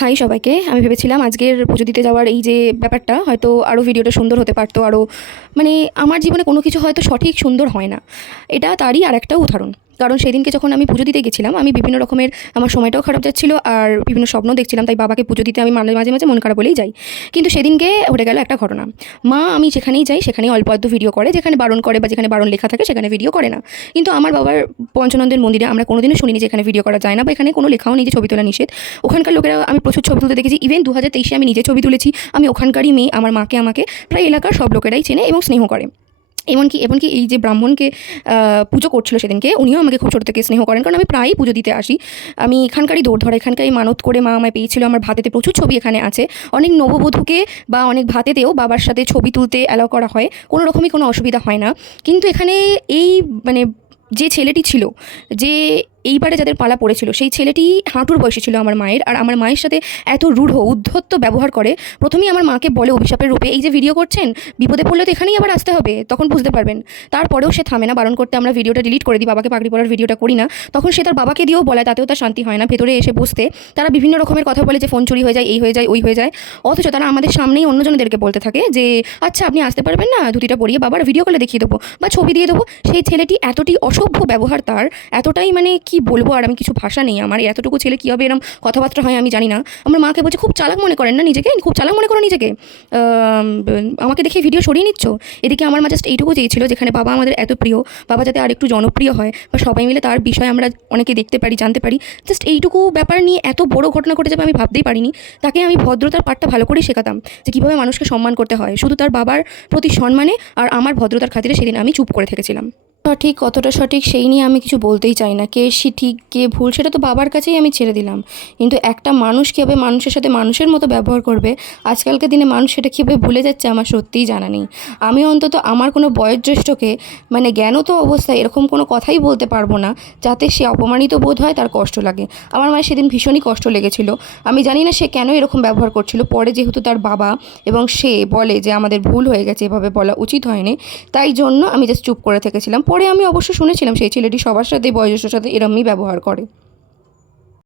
High সবাইকে। আমি ভেবেছিলাম আজকের পুজো দিতে যাওয়ার এই যে ব্যাপারটা হয়তো আরও ভিডিওটা সুন্দর হতে পারতো, আরও মানে আমার জীবনে কোনো কিছু হয়তো সঠিক সুন্দর হয় না, এটা তারই আরেকটা উদাহরণ। কারণ সেদিনকে যখন আমি পুজো দিতে গেছিলাম, আমি বিভিন্ন রকমের আমার সময়টাও খারাপ যাচ্ছিলো আর বিভিন্ন স্বপ্ন দেখছিলাম, তাই বাবাকে পুজো দিতে আমি মাঝে মাঝে মাঝে মন খারাপ বলেই যাই। কিন্তু সেদিনকে ঘটে গেল একটা ঘটনা। মা আমি যেখানেই যাই সেখানেই অল্প অল্প ভিডিও করে, যেখানে বারণ করে বা যেখানে বারণ লেখা থাকে সেখানে ভিডিও করে না। কিন্তু আমার বাবার পঞ্চানন্দের মন্দিরে আমরা কোনোদিনও শুনিনি যে এখানে ভিডিও করা যায় না, বা এখানে কোনো লেখাও নেই যে ছবি তোলা নিষেধ। ওখানকার লোকেরা আমি প্রচুর ছবি তুলতে দেখেছি, ইভেন 2023-এ আমি নিজে ছবি তুলেছি। আমি ওখানকারই মেয়ে, আমার মাকে আমাকে প্রায় এলাকার সব লোকেরাই চেনে এবং স্নেহ করে। এমনকি এই যে ব্রাহ্মণকে পুজো করছিল সেদিনকে, উনিও আমাকে খুব ছোটো থেকে স্নেহ করেন, কারণ আমি প্রায়ই পুজো দিতে আসি। আমি এখানকারই দৌড় ধরা, এখানকারই মানত করে মা আমায় পেয়েছিল। আমার ভাতেতে প্রচুর ছবি এখানে আছে। অনেক নববধূকে বা অনেক ভাতেতেও বাবার সাথে ছবি তুলতে অ্যালাউ করা হয়, কোনো রকমই কোনো অসুবিধা হয় না। কিন্তু এখানে এই মানে যে ছেলেটি ছিল, যে এইবারে যাদের পালা পড়েছিল, সেই ছেলেটি হাঁটুর বয়সী ছিল আমার মায়ের, আর আমার মায়ের সাথে এত রূঢ় উদ্ধত্ত ব্যবহার করে। প্রথমেই আমার মাকে বলে অভিশাপের রূপে, এই যে ভিডিও করছেন, বিপদে পড়লে তো এখানেই আবার আসতে হবে, তখন বুঝতে পারবেন। তারপরেও সে থামে না, বারণ করতে আমরা ভিডিওটা ডিলিট করে দিই, বাবাকে পাগড়ি পরার ভিডিওটা করি না। তখন সে তার বাবাকে দিয়েও বলে, তাতেও তার শান্তি হয় না। ভেতরে এসে বসতে তারা বিভিন্ন রকমের কথা বলে, যে ফোন চুরি হয়ে যায়, এই হয়ে যায়, ওই হয়ে যায়। অথচ তারা আমাদের সামনেই অন্যজনদেরকে বলতে থাকে যে আচ্ছা আপনি আসতে পারবেন না, ধুতিটা পরিয়ে বাবার ভিডিও কলে দেখিয়ে দেবো বা ছবি দিয়ে দেবো। সেই ছেলেটি এতটি অসভ্য ব্যবহার তার, এতটাই মানে কি বলবো, আর আমি কিছু ভাষা নেই আমার। এতটুকু ছেলে কীভাবে এরকম কথাবার্তা হয় আমি জানি না। আমার মাকে বলছে, খুব চালাক মনে করেন না নিজেকে, খুব চালাক মনে করো নিজেকে, আমাকে দেখে ভিডিও সরিয়ে নিচ্ছ। এদিকে আমার মা জাস্ট এইটুকু চেয়েছিল, যেখানে বাবা আমাদের এত প্রিয়, বাবা যাতে আর একটু জনপ্রিয় হয় বা সবাই মিলে তার বিষয়ে আমরা অনেকে দেখতে পারি, জানতে পারি। জাস্ট এইটুকু ব্যাপার নিয়ে এত বড় ঘটনা ঘটে যাবে আমি ভাবতেই পারিনি। তাকে আমি ভদ্রতার পাঠটা ভালো করেই শেখাতাম, যে কীভাবে মানুষকে সম্মান করতে হয়। শুধু তার বাবার প্রতি সম্মানে আর আমার ভদ্রতার খাতিরে সেদিন আমি চুপ করে থেকেছিলাম। সঠিক কতটা সঠিক সেই নিয়ে আমি কিছু বলতেই চাই না, কে ঠিক কে ভুল সেটা তো বাবার কাছেই আমি ছেড়ে দিলাম। কিন্তু একটা মানুষ কীভাবে মানুষের সাথে মানুষের মতো ব্যবহার করবে, আজকালকার দিনে মানুষ সেটা কীভাবে ভুলে যাচ্ছে আমার সত্যিই জানা নেই। আমি অন্তত আমার কোনো বয়োজ্যেষ্ঠকে মানে জ্ঞানত অবস্থায় এরকম কোনো কথাই বলতে পারবো না যাতে সে অপমানিত বোধ হয়, তার কষ্ট লাগে। আমার মায়ের সেদিন ভীষণই কষ্ট লেগেছিল। আমি জানি না সে কেন এরকম ব্যবহার করছিল। পরে যেহেতু তার বাবা এবং সে বলে যে আমাদের ভুল হয়ে গেছে, এভাবে বলা উচিত হয়নি, তাই জন্য আমি জাস্ট চুপ করে থেকেছিলাম। পরে আমি অবশ্য শুনেছিলাম সেই ছেলেটি সবার সাথে বয়োজ্যেষ্ঠর সাথে এরমই ব্যবহার করে।